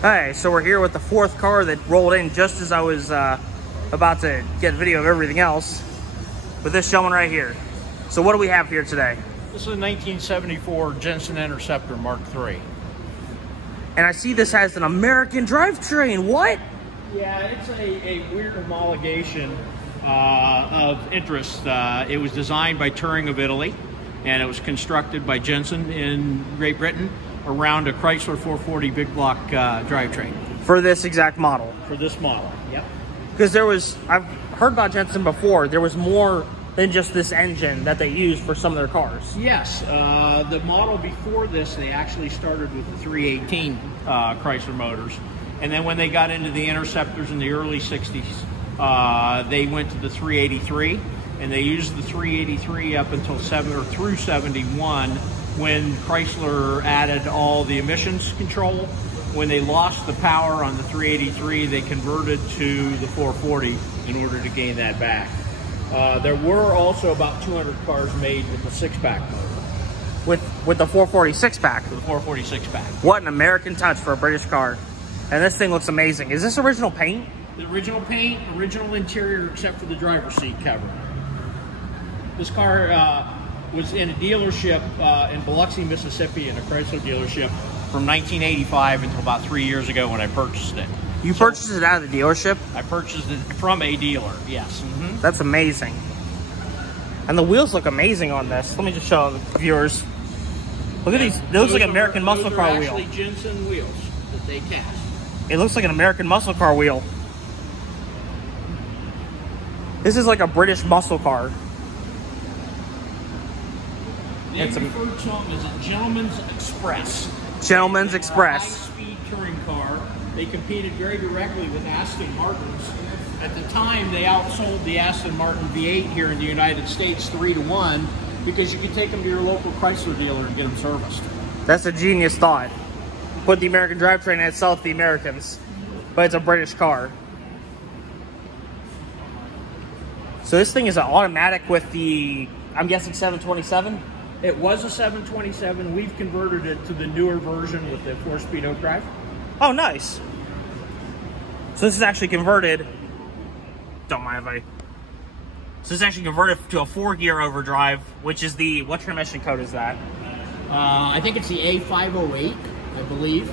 Hey, so we're here with the fourth car that rolled in just as I was about to get a video of everything else with this gentleman right here. So what do we have here today? This is a 1974 Jensen Interceptor Mark III. And I see this has an American drivetrain. What? Yeah, it's a weird homologation of interest. It was designed by Touring of Italy, and it was constructed by Jensen in Great Britain around a Chrysler 440 big block drivetrain. For this exact model? For this model, yep. Because I've heard about Jensen before, there was more than just this engine that they used for some of their cars. Yes, the model before this, they actually started with the 318 Chrysler motors. And then when they got into the Interceptors in the early 60s, they went to the 383, and they used the 383 up until through 71, when Chrysler added all the emissions control. When they lost the power on the 383, they converted to the 440 in order to gain that back. There were also about 200 cars made with the six-pack motor. With the 440 six-pack? The 440 six-pack. What an American touch for a British car. And this thing looks amazing. Is this original paint? The original paint, original interior, except for the driver's seat cover. This car was in a dealership in Biloxi, Mississippi, in a Chrysler dealership from 1985 until about 3 years ago when I purchased it. You purchased it out of the dealership? I purchased it from a dealer, yes. Mm-hmm. That's amazing. And the wheels look amazing on this. Let me just show the viewers. Look at these. They look like American muscle car wheel. Those are actually Jensen wheels that they cast. It looks like an American muscle car wheel. This is like a British muscle car. They refer to them as a Gentleman's Express. Gentleman's Express. High-speed touring car. They competed very directly with Aston Martins. At the time, they outsold the Aston Martin V8 here in the United States 3-1 because you could take them to your local Chrysler dealer and get them serviced. That's a genius thought. Put the American drivetrain and sell it to the Americans, but it's a British car. So this thing is an automatic with the, I'm guessing 727? It was a 727. We've converted it to the newer version with the 4-speed oak drive. Oh, nice. So this is actually converted, don't mind if I, so this is actually converted to a 4-gear overdrive, which is the, what transmission code is that? I think it's the A508, I believe.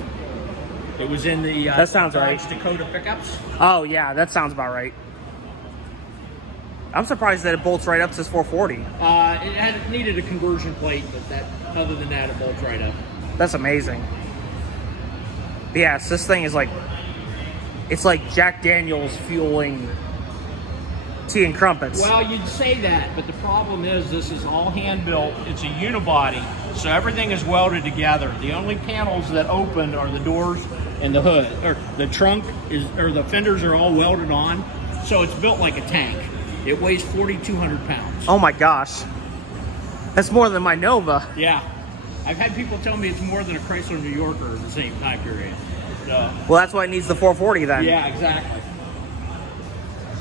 It was in the that sounds right. Dakota pickups. Oh yeah, that sounds about right. I'm surprised that it bolts right up to this 440. It needed a conversion plate, but other than that, it bolts right up. That's amazing. But yes, this thing is like, it's like Jack Daniels fueling tea and crumpets. Well, you'd say that, but the problem is this is all hand-built. It's a unibody, so everything is welded together. The only panels that open are the doors and the hood. Or the trunk or the fenders are all welded on, so it's built like a tank. It weighs 4,200 pounds. Oh my gosh. That's more than my Nova. Yeah. I've had people tell me it's more than a Chrysler New Yorker at the same time period. So, well, that's why it needs the 440 then. Yeah, exactly.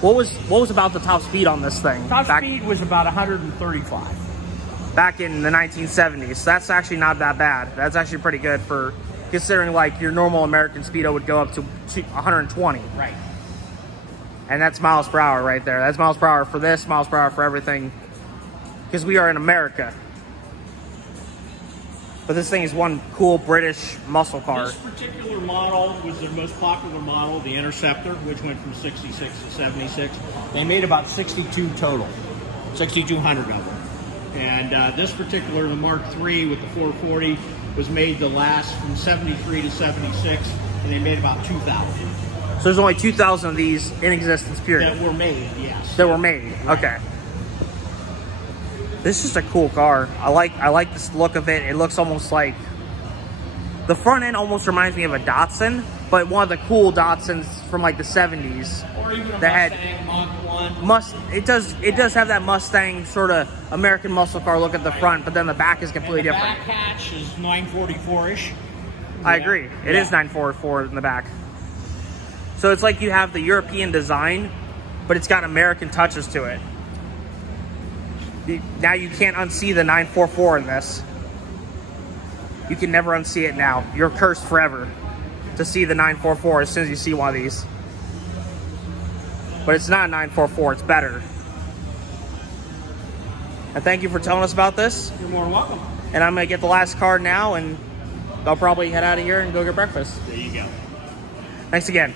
What was about the top speed on this thing? Top speed was about 135. Back in the 1970s. That's actually not that bad. That's actually pretty good for considering like your normal American speedo would go up to 120. Right. And that's miles per hour right there. That's miles per hour for this, miles per hour for everything. Because we are in America. But this thing is one cool British muscle car. This particular model was their most popular model, the Interceptor, which went from 66 to 76. They made about 62 total, 6,200 of them. And this particular, the Mark III with the 440, was made to last from 73 to 76, and they made about 2,000. So there's only 2,000 of these in existence, period? That were made, yes. That were made, right. Okay. This is just a cool car. I like this look of it. It looks almost like, the front end almost reminds me of a Datsun, but one of the cool Datsuns from like the 70s. Or even a Mustang Mach 1. It does have that Mustang sort of American muscle car look at the front, but then the back is completely different. The back hatch is 944-ish. I agree. It is 944 in the back. So it's like you have the European design, but it's got American touches to it. Now you can't unsee the 944 in this. You can never unsee it now. You're cursed forever. to see the 944 as soon as you see one of these. But it's not a 944, it's better. And thank you for telling us about this. You're more than welcome. And I'm gonna get the last card now, and I'll probably head out of here and go get breakfast. There you go. Thanks again.